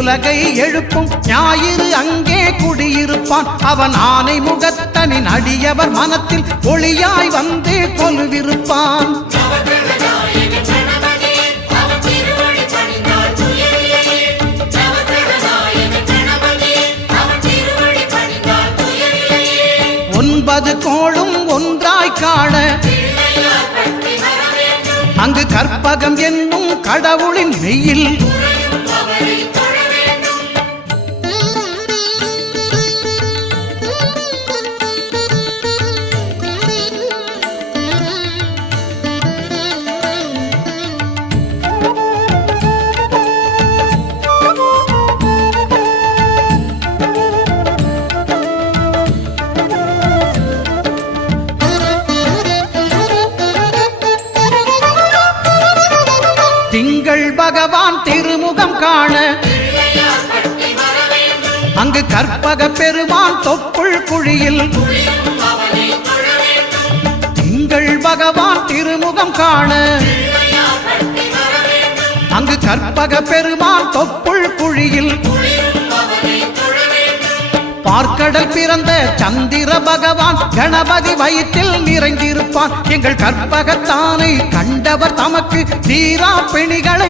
உலகை எழுப்பும் ஞாயிறு அங்கே குடியிருப்பான். அவன் ஆனை முகத்தனின் அடியவர் மனத்தில் ஒளியாய் வந்து கொலுவிருப்பான். ஒன்பது கோளும் ஒன்றாய் காண அங்கு கற்பகம் என்னும் கடவுளின் மெய்யில் திங்கள் பகவான் திருமுகம் காண அங்கு கற்பக பெருமான் தொப்புள் குழியில் திங்கள் பகவான் திருமுகம் காண அங்கு கற்பக பெருமான் தொப்புள் குழியில் பார்க்கடல் பிறந்த சந்திர பகவான் கணபதி வயிற்றில் நிறைந்திருப்பான். எங்கள் கற்பகத்தானை கண்டவர் தமக்கு தீரா பிணிகளை